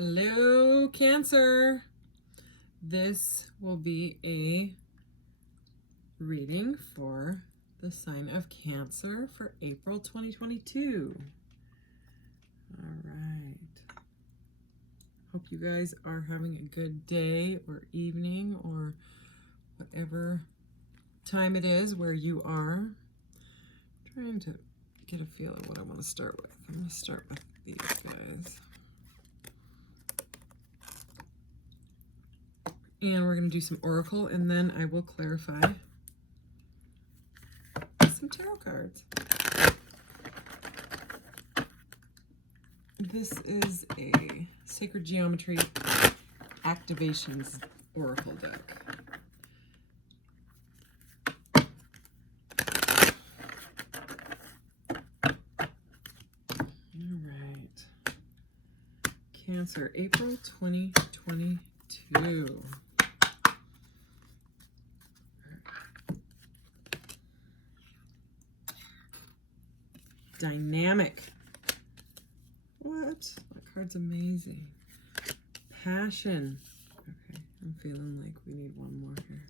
Hello, Cancer. This will be a reading for the sign of Cancer for April 2022. All right. Hope you guys are having a good day or evening or whatever time it is where you are. I'm trying to get a feel of what I want to start with. I'm going to start with these guys. And we're going to do some oracle, and then I will clarify some tarot cards. This is a Sacred Geometry Activations Oracle deck. All right. Cancer, April 2022. Dynamic. What? That card's amazing. Passion. Okay, I'm feeling like we need one more here.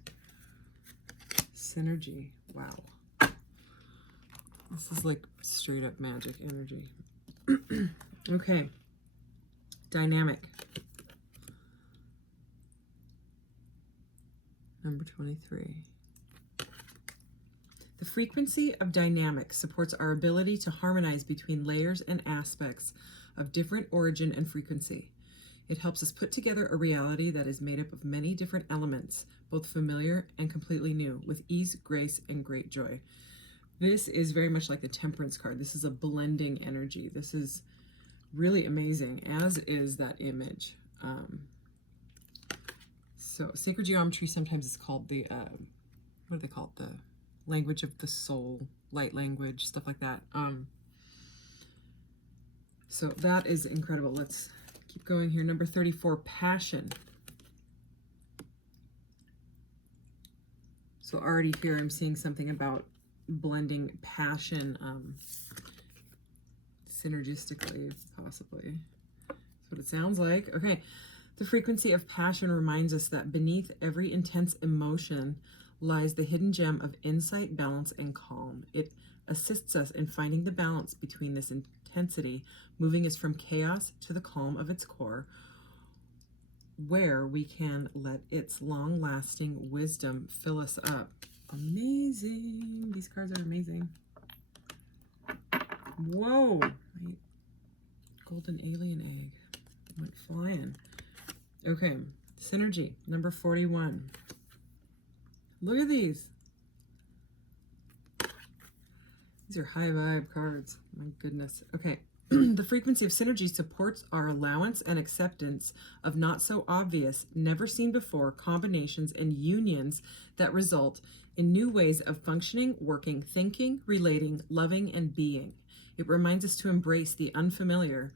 Synergy. Wow. This is like straight up magic energy. Okay. Dynamic. Number 23. The frequency of dynamic supports our ability to harmonize between layers and aspects of different origin and frequency. It helps us put together a reality that is made up of many different elements, both familiar and completely new, with ease, grace, and great joy. This is very much like the Temperance card. This is a blending energy. This is really amazing, as is that image. So sacred geometry sometimes is called the, what do they call it? The language of the soul, light language, stuff like that. So that is incredible. Let's keep going here. Number 34, passion. So already here I'm seeing something about blending passion synergistically, possibly. That's what it sounds like. Okay. The frequency of passion reminds us that beneath every intense emotion lies the hidden gem of insight, balance, and calm. It assists us in finding the balance between this intensity, moving us from chaos to the calm of its core, where we can let its long-lasting wisdom fill us up. Amazing. These cards are amazing. Whoa. My golden alien egg went flying. Okay. Synergy, number 41. Look at these. These are high vibe cards. My goodness. Okay. The frequency of synergy supports our allowance and acceptance of not so obvious, never seen before combinations and unions that result in new ways of functioning, working, thinking, relating, loving, and being. It reminds us to embrace the unfamiliar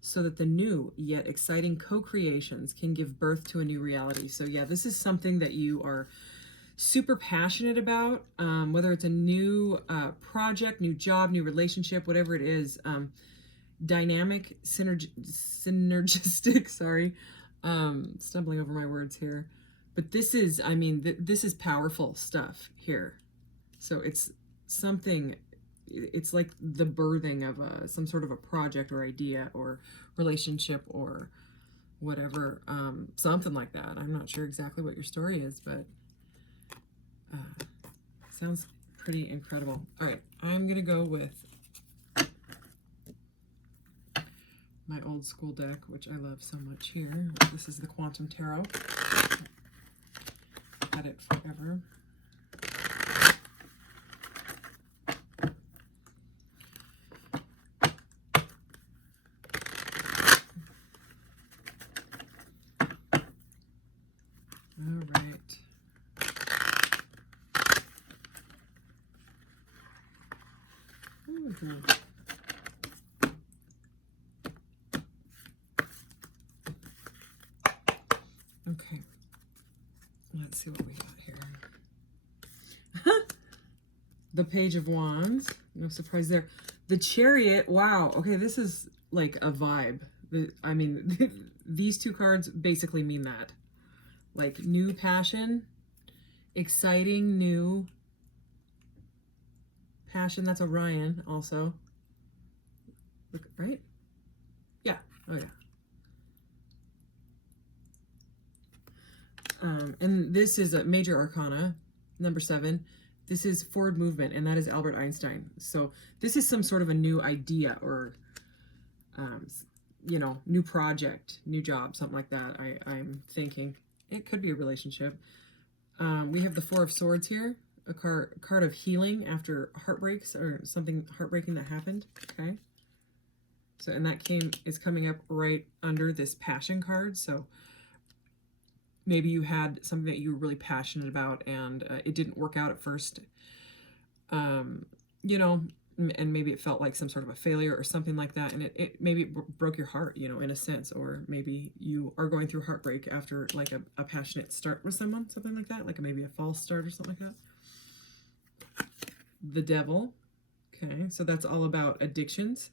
so that the new yet exciting co-creations can give birth to a new reality. So yeah, this is something that you are super passionate about, whether it's a new project, new job, new relationship, whatever it is. Dynamic, synergistic, sorry, stumbling over my words here. But this is, I mean, this is powerful stuff here. So it's something, it's like the birthing of some sort of a project or idea or relationship or whatever, something like that. I'm not sure exactly what your story is, but sounds pretty incredible. All right, I'm going to go with my old school deck, which I love so much here. This is the Quantum Tarot. Had it forever. All right. Okay, let's see what we got here. The Page of Wands, no surprise there. The Chariot, wow, okay, this is like a vibe. I mean, these two cards basically mean that. Like new passion, exciting new passion. That's Orion also. Look, right? Yeah. Oh, yeah. And this is a major arcana, number 7. This is forward movement, and that is Albert Einstein. So this is some sort of a new idea or, you know, new project, new job, something like that. I'm thinking it could be a relationship. We have the 4 of Swords here, a card of healing after heartbreaks or something heartbreaking that happened. Okay. So, and that is coming up right under this passion card. So maybe you had something that you were really passionate about and it didn't work out at first, you know, and maybe it felt like some sort of a failure or something like that. And it maybe broke your heart, you know, in a sense, or maybe you are going through heartbreak after like a passionate start with someone, something like that, like maybe a false start or something like that. The Devil. Okay, so that's all about addictions.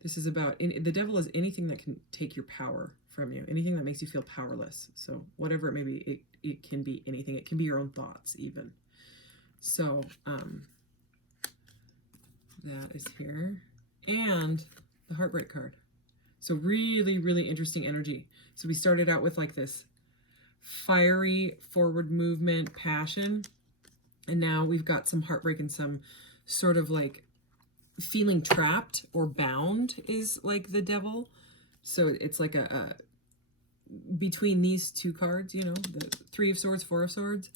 This is about, the devil is anything that can take your power from you, anything that makes you feel powerless. So whatever it may be, it can be anything. It can be your own thoughts even. So that is here. And the heartbreak card. So really, really interesting energy. So we started out with like this fiery forward movement, passion. And now we've got some heartbreak and some sort of like feeling trapped or bound is like the devil. So it's like a between these two cards, you know, the 3 of Swords, 4 of Swords,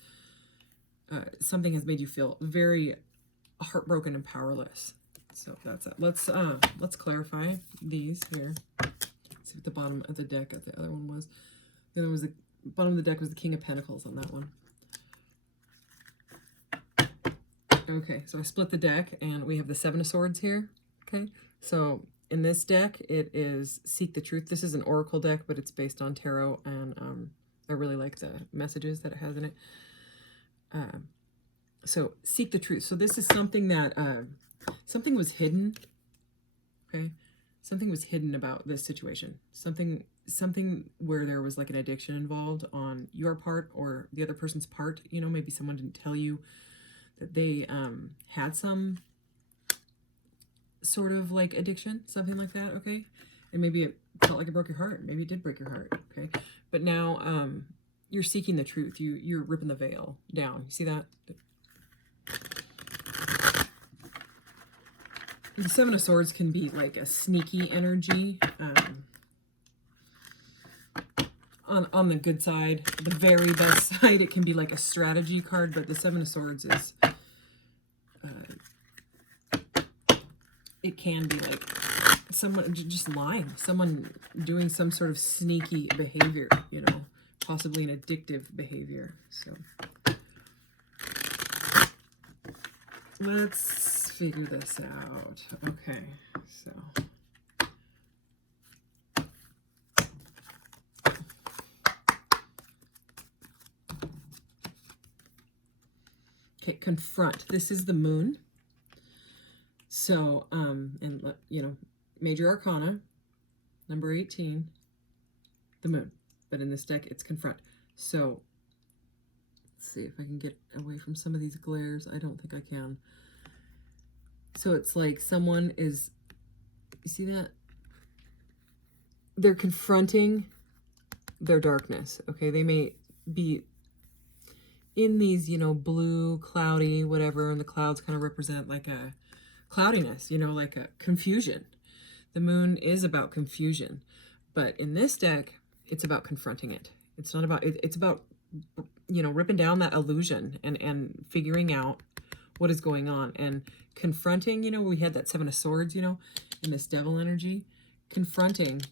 something has made you feel very heartbroken and powerless. So that's it. Let's clarify these here. See what the bottom of the deck of the other one was. The other one was the bottom of the deck was the King of Pentacles on that one. Okay, so I split the deck and we have the 7 of Swords here. Okay, so in this deck it is Seek the Truth. This is an oracle deck, but it's based on tarot, and I really like the messages that it has in it. So Seek the Truth. So this is something that something was hidden. Okay, something was hidden about this situation. Something where there was like an addiction involved on your part or the other person's part. You know, maybe someone didn't tell you that they had some sort of like addiction, something like that, okay? And maybe it felt like it broke your heart. Maybe it did break your heart, okay? But now you're seeking the truth. You're ripping the veil down. You see that? The 7 of Swords can be like a sneaky energy. On the good side, the very best side, it can be like a strategy card, but the 7 of Swords is, it can be like someone just lying, someone doing some sort of sneaky behavior, you know, possibly an addictive behavior. So let's figure this out. Okay, so okay, confront. This is the moon. So, and you know, major arcana, number 18, the moon. But in this deck, it's confront. So, let's see if I can get away from some of these glares. I don't think I can. So it's like someone is, you see that? They're confronting their darkness, okay? They may be in these, you know, blue, cloudy, whatever, and the clouds kind of represent like a cloudiness, you know, like a confusion. The moon is about confusion, but in this deck, it's about confronting it. It's not about, it's about, you know, ripping down that illusion and figuring out what is going on and confronting, you know, we had that 7 of Swords, you know, in this devil energy, confronting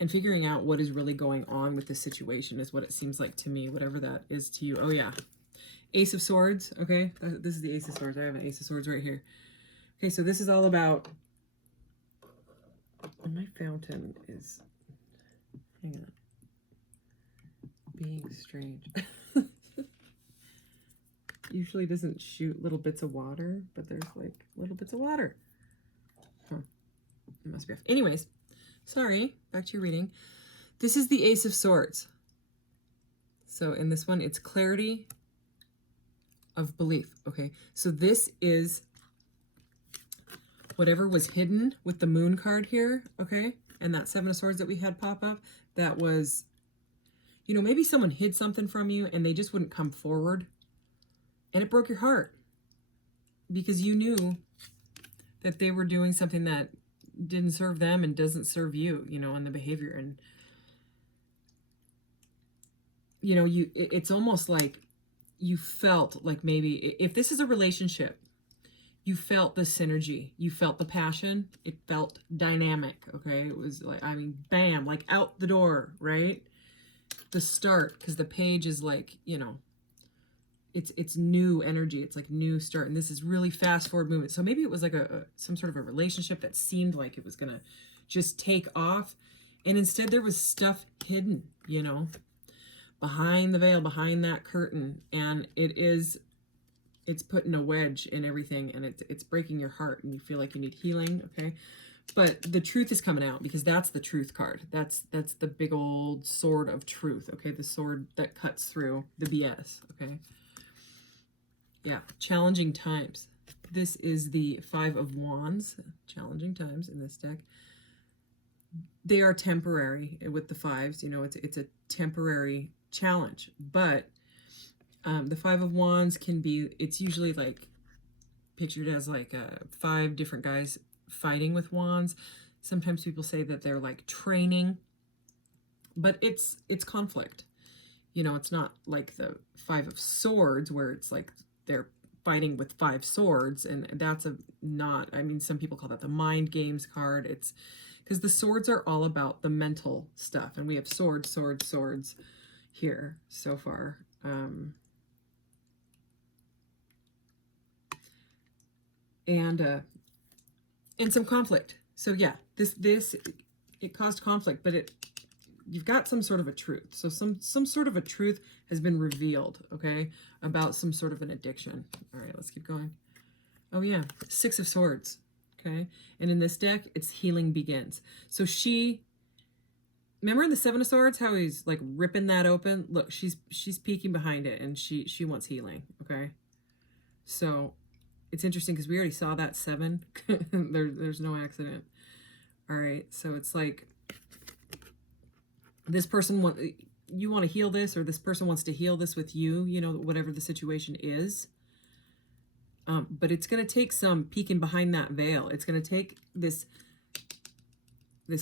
and figuring out what is really going on with this situation is what it seems like to me, whatever that is to you. Oh yeah. Ace of Swords, okay? This is the Ace of Swords. I have an Ace of Swords right here. Okay, so this is all about... And my fountain is... Hang on. Being strange. Usually doesn't shoot little bits of water, but there's like little bits of water. Huh. It must be off. Anyways, sorry, back to your reading. This is the Ace of Swords. So in this one, it's clarity of belief. Okay, so this is whatever was hidden with the Moon card here, okay? And that Seven of Swords that we had pop up, that was, you know, maybe someone hid something from you and they just wouldn't come forward. And it broke your heart because you knew that they were doing something that didn't serve them and doesn't serve you, you know, and the behavior. And, you know, it's almost like you felt like maybe if this is a relationship, you felt the synergy, you felt the passion, it felt dynamic, okay? It was like, I mean, bam, like out the door, right? The start, because the page is like, you know, it's new energy, it's like new start, and this is really fast forward movement. So maybe it was like some sort of a relationship that seemed like it was gonna just take off, and instead there was stuff hidden, you know, behind the veil, behind that curtain, and it's putting a wedge in everything, and it's breaking your heart, and you feel like you need healing, okay? But the truth is coming out, because that's the truth card. That's the big old sword of truth, okay? The sword that cuts through the BS, okay? Yeah, challenging times. This is the Five of Wands, challenging times in this deck. They are temporary with the fives, you know, it's a temporary challenge, but the Five of Wands can be, it's usually like pictured as like 5 different guys fighting with wands. Sometimes people say that they're like training, but it's conflict. You know, it's not like the Five of Swords where it's like they're fighting with 5 swords, and that's not, I mean, some people call that the mind games card. It's because the swords are all about the mental stuff, and we have swords, swords, swords here so far. And some conflict. So yeah, this it caused conflict, but you've got some sort of a truth. So some sort of a truth has been revealed, okay, about some sort of an addiction. All right, let's keep going. Oh yeah, Six of Swords, okay? And in this deck, it's healing begins. So remember in the Seven of Swords how he's like ripping that open? Look, she's peeking behind it, and she wants healing, okay? So it's interesting because we already saw that 7. There's no accident. All right, so it's like this person you want to heal this, or this person wants to heal this with you, you know, whatever the situation is. But it's going to take some peeking behind that veil. It's going to take this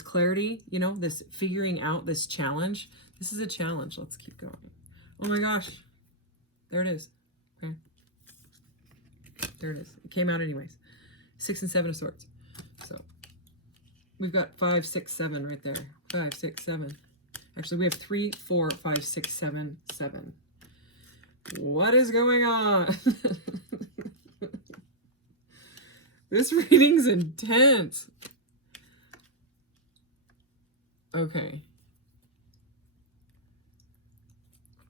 clarity, you know, this figuring out this challenge. This is a challenge. Let's keep going. Oh my gosh. There it is. Okay. There it is. It came out anyways. 6 and 7 of Swords. So we've got 5, 6, 7 right there. 5, 6, 7. Actually, we have 3, 4, 5, 6, 7, 7. What is going on? This reading's intense. Okay.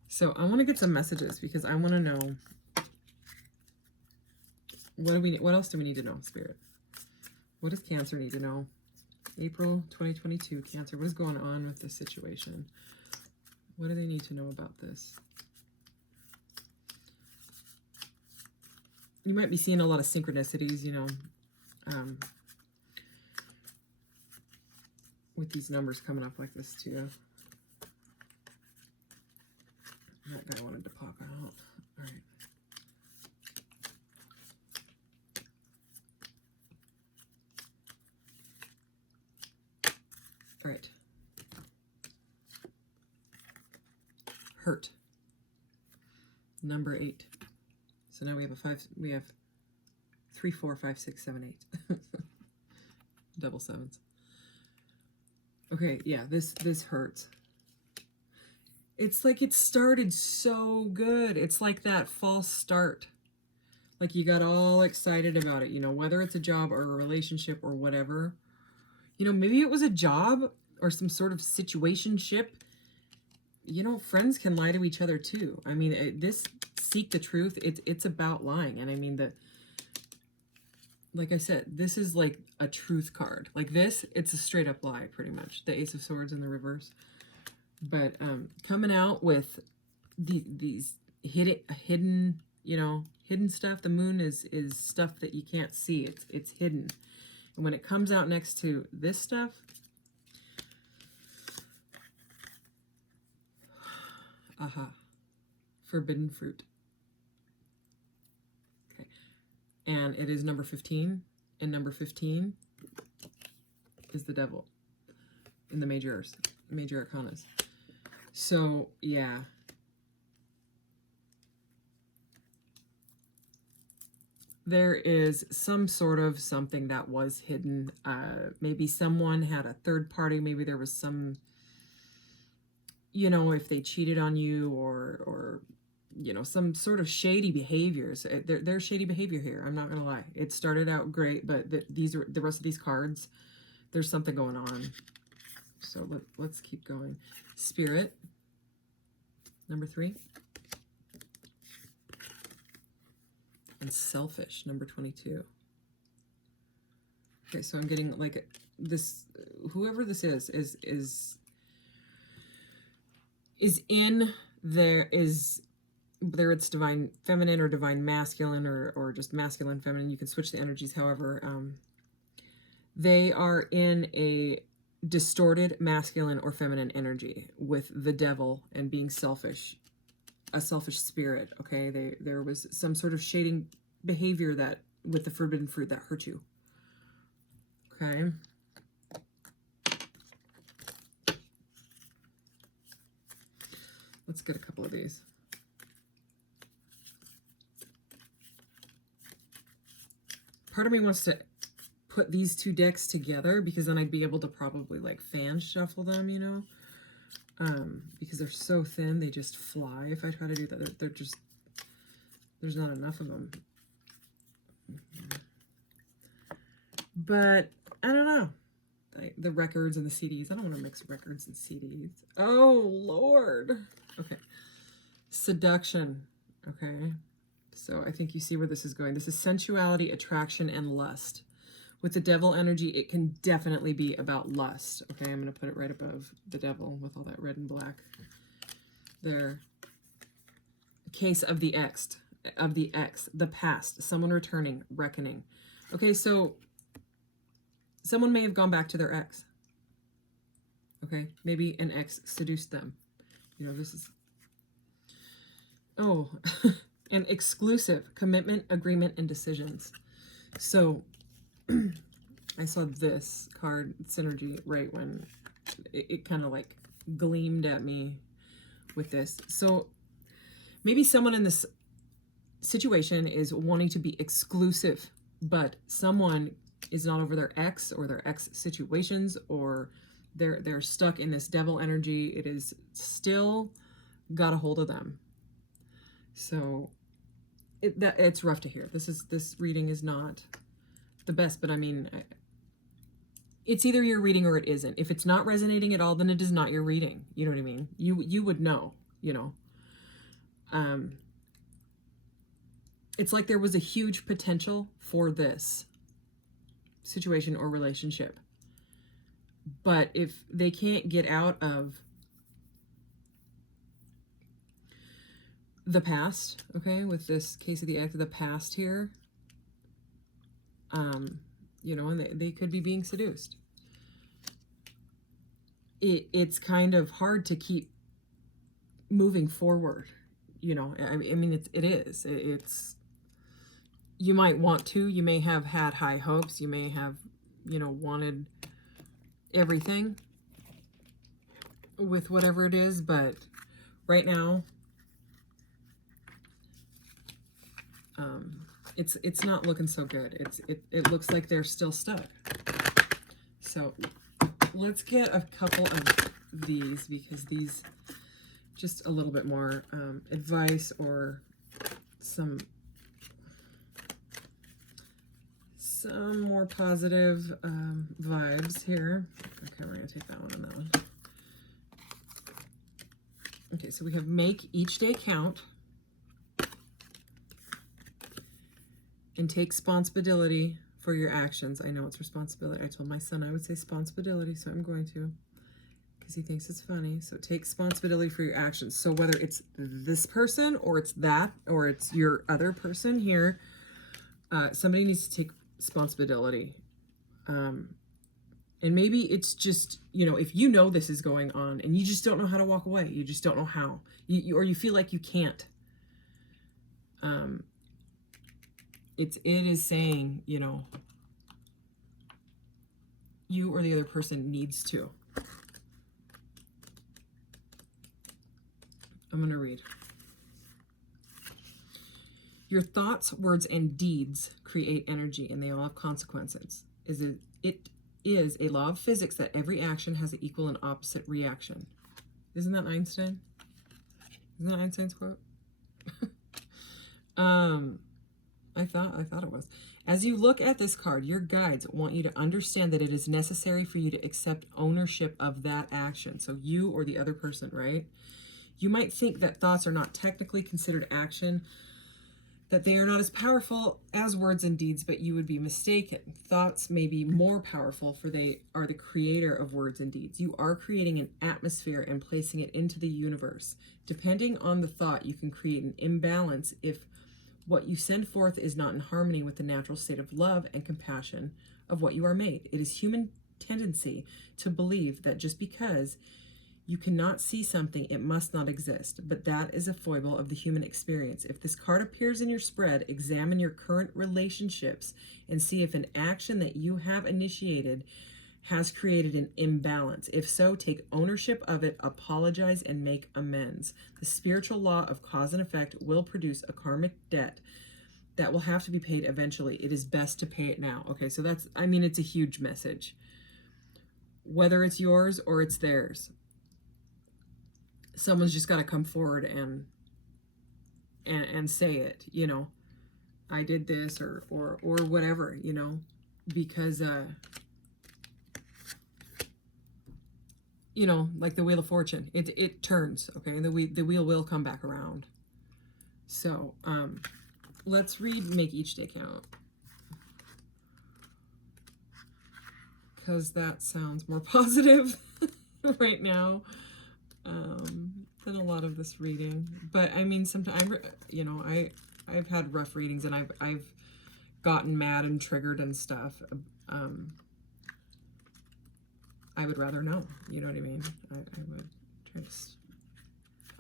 So I want to get some messages because I want to know what else do we need to know, Spirit? What does Cancer need to know? April 2022, Cancer. What is going on with this situation? What do they need to know about this? You might be seeing a lot of synchronicities, you know, with these numbers coming up like this too. That guy wanted to pop out. All right. All right. Hurt. Number 8. So now we have 3, 4, 5, 6, 7, 8. Double sevens. Okay, yeah, this hurts. It's like it started so good. It's like that false start. Like you got all excited about it, you know, whether it's a job or a relationship or whatever. You know, maybe it was a job or some sort of situationship. You know, friends can lie to each other too. I mean, this seek the truth, it's about lying. And I mean, like I said, this is like a truth card. Like this, it's a straight up lie, pretty much. The Ace of Swords in the reverse. But coming out with these hidden, you know, hidden stuff. The moon is stuff that you can't see. It's hidden. And when it comes out next to this stuff, aha, forbidden fruit. Okay. And it is number 15, and number 15 is the devil in the major arcanas. So, yeah. There is some sort of something that was hidden. Maybe someone had a third party. Maybe there was some, you know, if they cheated on you or you know, some sort of shady behaviors. There's shady behavior here. I'm not going to lie. It started out great, but the rest of these cards, there's something going on. So let's keep going. Spirit, number 3. And selfish, number 22. Okay, so I'm getting like this, whoever this is in there, is whether it's divine feminine or divine masculine or just masculine feminine. You can switch the energies however. They are in a distorted masculine or feminine energy with the devil and being selfish, a selfish spirit. Okay, there was some sort of shading behavior that with the forbidden fruit that hurt you. Okay. Let's get a couple of these. Part of me wants to put these two decks together because then I'd be able to probably like fan shuffle them, you know, because they're so thin, they just fly. If I try to do that, they're just, there's not enough of them. But I don't know. The records and the CDs. I don't want to mix records and CDs. Oh, Lord. Okay. Seduction. Okay. So I think you see where this is going. This is sensuality, attraction, and lust. With the devil energy, it can definitely be about lust. Okay, I'm going to put it right above the devil with all that red and black there. Case of the ex, the past, someone returning, reckoning. Okay, so someone may have gone back to their ex. Okay, maybe an ex seduced them. You know, this is... Oh, and exclusive, commitment, agreement, and decisions. So... I saw this card, Synergy, right when it kind of like gleamed at me with this. So maybe someone in this situation is wanting to be exclusive, but someone is not over their ex or their ex situations, or they're stuck in this devil energy. It is still got a hold of them. So it's rough to hear. This reading is not the best, but I mean, it's either your reading or it isn't. If it's not resonating at all, then it is not your reading. You know what I mean? You would know, you know. It's like there was a huge potential for this situation or relationship. But if they can't get out of the past, okay, with this case of the ex, the past here, you know, and they could be being seduced. It's kind of hard to keep moving forward, you know. I mean, it is. It's, you might want to, you may have had high hopes, you may have, you know, wanted everything with whatever it is, but right now, it's not looking so good. It looks like they're still stuck. So let's get a couple of these, because these just a little bit more advice or some more positive vibes here. Okay, we're gonna take that one and that one. Okay, so we have make each day count and take responsibility for your actions. I know it's responsibility. I told my son I would say responsibility, so I'm going to, because he thinks it's funny. So take responsibility for your actions. So whether it's this person or it's that or it's your other person here, somebody needs to take responsibility. And maybe it's just, you know, if you know this is going on and you just don't know how to walk away, you just don't know how, or you feel like you can't. It is saying, you know, you or the other person needs to. I'm going to read. Your thoughts, words, and deeds create energy, and they all have consequences. It is a law of physics that every action has an equal and opposite reaction. Isn't that Einstein? Isn't that Einstein's quote? I thought it was. As you look at this card, your guides want you to understand that it is necessary for you to accept ownership of that action. So you or the other person, right? You might think that thoughts are not technically considered action, that they are not as powerful as words and deeds, but you would be mistaken. Thoughts may be more powerful, for they are the creator of words and deeds. You are creating an atmosphere and placing it into the universe. Depending on the thought, you can create an imbalance if what you send forth is not in harmony with the natural state of love and compassion of what you are made. It is human tendency to believe that just because you cannot see something, it must not exist. But that is a foible of the human experience. If this card appears in your spread, examine your current relationships and see if an action that you have initiated has created an imbalance. If so, take ownership of it, apologize, and make amends. The spiritual law of cause and effect will produce a karmic debt that will have to be paid eventually. It is best to pay it now. Okay, so that's, I mean, it's a huge message. Whether it's yours or it's theirs, someone's just got to come forward and say it, you know, I did this or whatever, you know, because you know, like the Wheel of Fortune, it turns, okay, the wheel will come back around. So let's read Make Each Day Count, because that sounds more positive right now than a lot of this reading. But I mean, sometimes, you know, I've had rough readings and I've gotten mad and triggered and stuff. I would rather know, you know what I mean? I would try to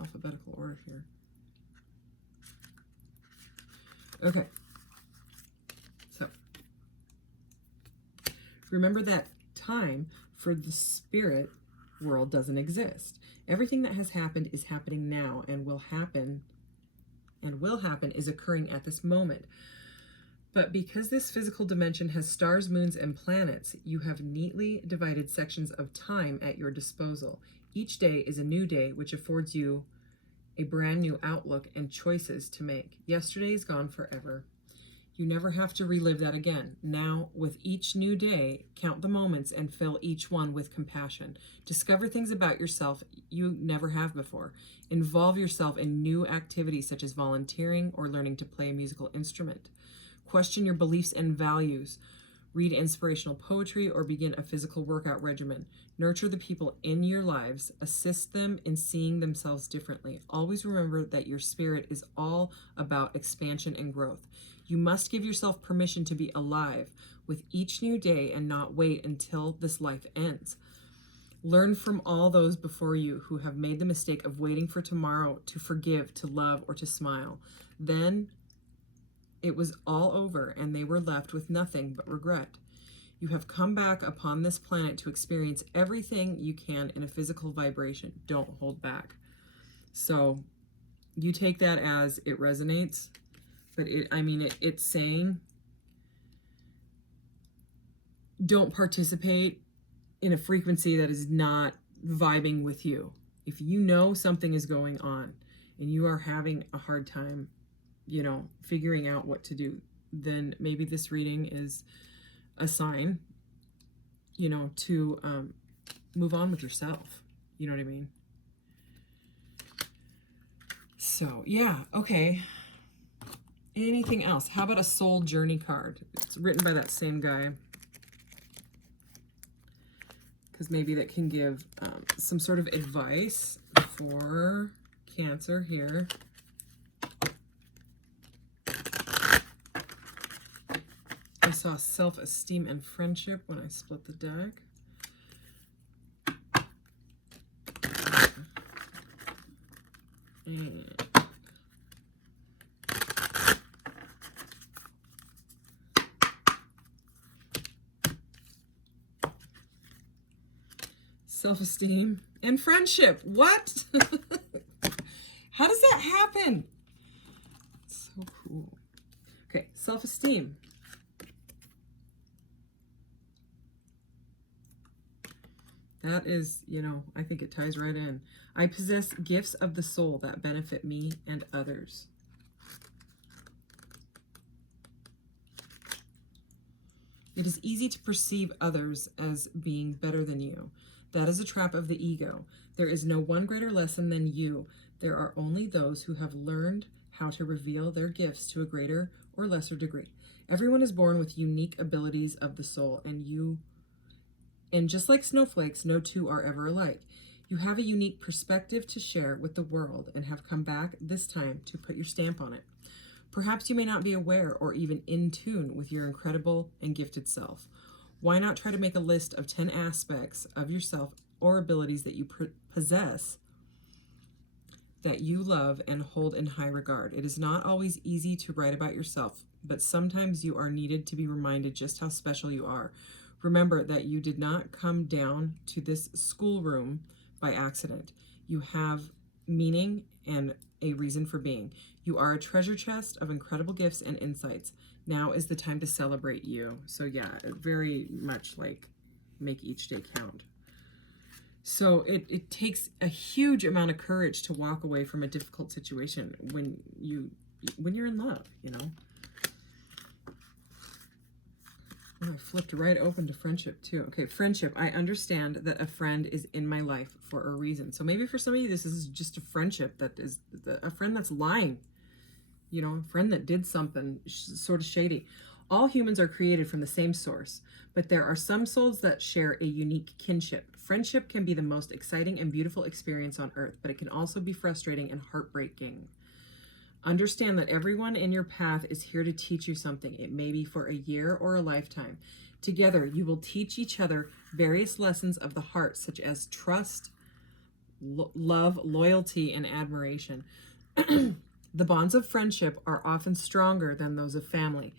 alphabetical order here. Okay. So, remember that time for the spirit world doesn't exist. Everything that has happened is happening now and will happen is occurring at this moment. But because this physical dimension has stars, moons, and planets, you have neatly divided sections of time at your disposal. Each day is a new day, which affords you a brand new outlook and choices to make. Yesterday is gone forever. You never have to relive that again. Now, with each new day, count the moments and fill each one with compassion. Discover things about yourself you never have before. Involve yourself in new activities such as volunteering or learning to play a musical instrument. Question your beliefs and values. Read inspirational poetry or begin a physical workout regimen. Nurture the people in your lives. Assist them in seeing themselves differently. Always remember that your spirit is all about expansion and growth. You must give yourself permission to be alive with each new day and not wait until this life ends. Learn from all those before you who have made the mistake of waiting for tomorrow to forgive, to love, or to smile. Then it was all over, and they were left with nothing but regret. You have come back upon this planet to experience everything you can in a physical vibration. Don't hold back. So you take that as it resonates, but it's saying don't participate in a frequency that is not vibing with you. If you know something is going on and you are having a hard time, you know, figuring out what to do, then maybe this reading is a sign, you know, to move on with yourself. You know what I mean? So, yeah, okay. Anything else? How about a soul journey card? It's written by that same guy. Because maybe that can give some sort of advice for Cancer here. I saw self-esteem and friendship when I split the deck. Self-esteem and friendship. What? How does that happen? It's so cool. Okay, self-esteem. That is, you know, I think it ties right in. I possess gifts of the soul that benefit me and others. It is easy to perceive others as being better than you. That is a trap of the ego. There is no one greater lesson than you. There are only those who have learned how to reveal their gifts to a greater or lesser degree. Everyone is born with unique abilities of the soul, and just like snowflakes, no two are ever alike. You have a unique perspective to share with the world and have come back this time to put your stamp on it. Perhaps you may not be aware or even in tune with your incredible and gifted self. Why not try to make a list of 10 aspects of yourself or abilities that you possess that you love and hold in high regard? It is not always easy to write about yourself, but sometimes you are needed to be reminded just how special you are. Remember that you did not come down to this schoolroom by accident. You have meaning and a reason for being. You are a treasure chest of incredible gifts and insights. Now is the time to celebrate you. So yeah, very much like make each day count. So it takes a huge amount of courage to walk away from a difficult situation when you're in love, you know. Oh, I flipped right open to friendship too. Okay, friendship. I understand that a friend is in my life for a reason. So maybe for some of you, this is just a friendship that is a friend that's lying. You know, a friend that did something sort of shady. All humans are created from the same source, but there are some souls that share a unique kinship. Friendship can be the most exciting and beautiful experience on earth, but it can also be frustrating and heartbreaking. Understand that everyone in your path is here to teach you something. It may be for a year or a lifetime. Together, you will teach each other various lessons of the heart, such as trust, love, loyalty, and admiration. The bonds of friendship are often stronger than those of family.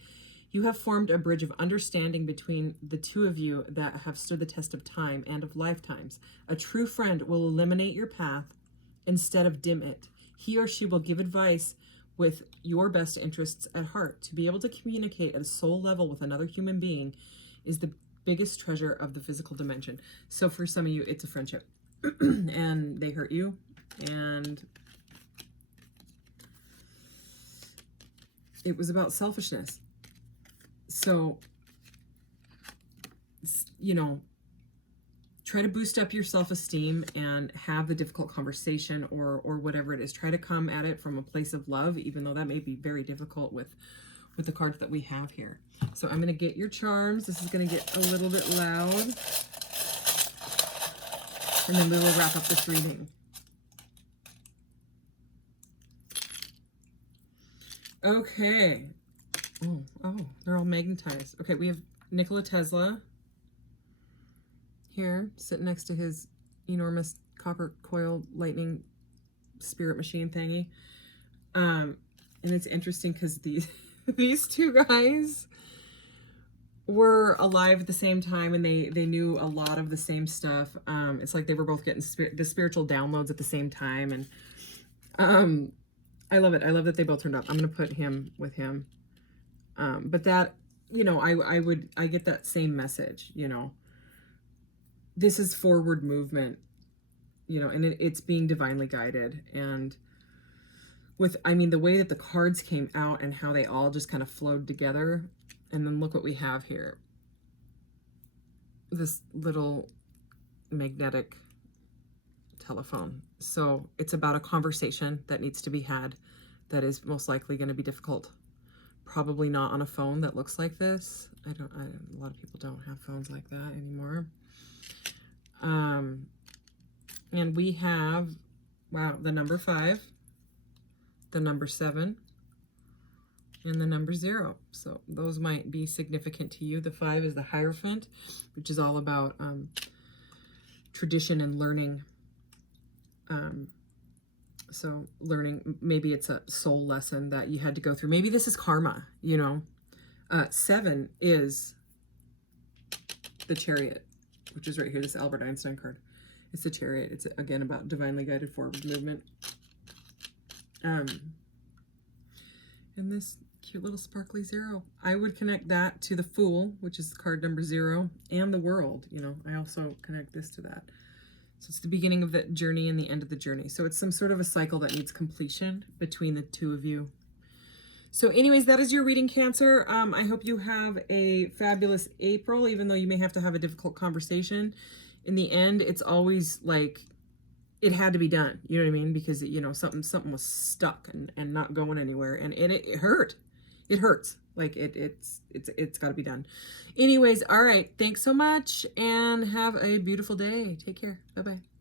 You have formed a bridge of understanding between the two of you that have stood the test of time and of lifetimes. A true friend will illuminate your path instead of dim it. He or she will give advice with your best interests at heart. To be able to communicate at a soul level with another human being is the biggest treasure of the physical dimension. So for some of you, it's a friendship and they hurt you, and it was about selfishness. So, you know, try to boost up your self-esteem and have the difficult conversation or whatever it is. Try to come at it from a place of love, even though that may be very difficult with the cards that we have here. So I'm going to get your charms. This is going to get a little bit loud. And then we will wrap up this reading. Okay. Oh, they're all magnetized. Okay, we have Nikola Tesla here, sitting next to his enormous copper coil lightning spirit machine thingy. And it's interesting because these two guys were alive at the same time, and they knew a lot of the same stuff. It's like they were both getting the spiritual downloads at the same time, and I love it. I love that they both turned up. I'm gonna put him with him. But that, you know, I get that same message, you know. This is forward movement, you know, and it's being divinely guided. And I mean, the way that the cards came out and how they all just kind of flowed together. And then look what we have here. This little magnetic telephone. So it's about a conversation that needs to be had that is most likely going to be difficult. probably not on a phone that looks like this. A lot of people don't have phones like that anymore. And we have, wow, the number 5, the number 7, and the number 0. So those might be significant to you. The 5 is the Hierophant, which is all about tradition and learning. So learning, maybe it's a soul lesson that you had to go through. Maybe this is karma, you know. 7 is the Chariot, which is right here, this Albert Einstein card. It's the Chariot. It's, again, about divinely guided forward movement. And this cute little sparkly 0. I would connect that to the Fool, which is card number 0, and the World. You know, I also connect this to that. So it's the beginning of the journey and the end of the journey. So it's some sort of a cycle that needs completion between the two of you. So anyways, that is your reading, Cancer. I hope you have a fabulous April, even though you may have to have a difficult conversation. In the end, it's always like it had to be done. You know what I mean? Because, you know, something was stuck and not going anywhere. And it hurt. It hurts. Like it's got to be done. Anyways, all right. Thanks so much and have a beautiful day. Take care. Bye-bye.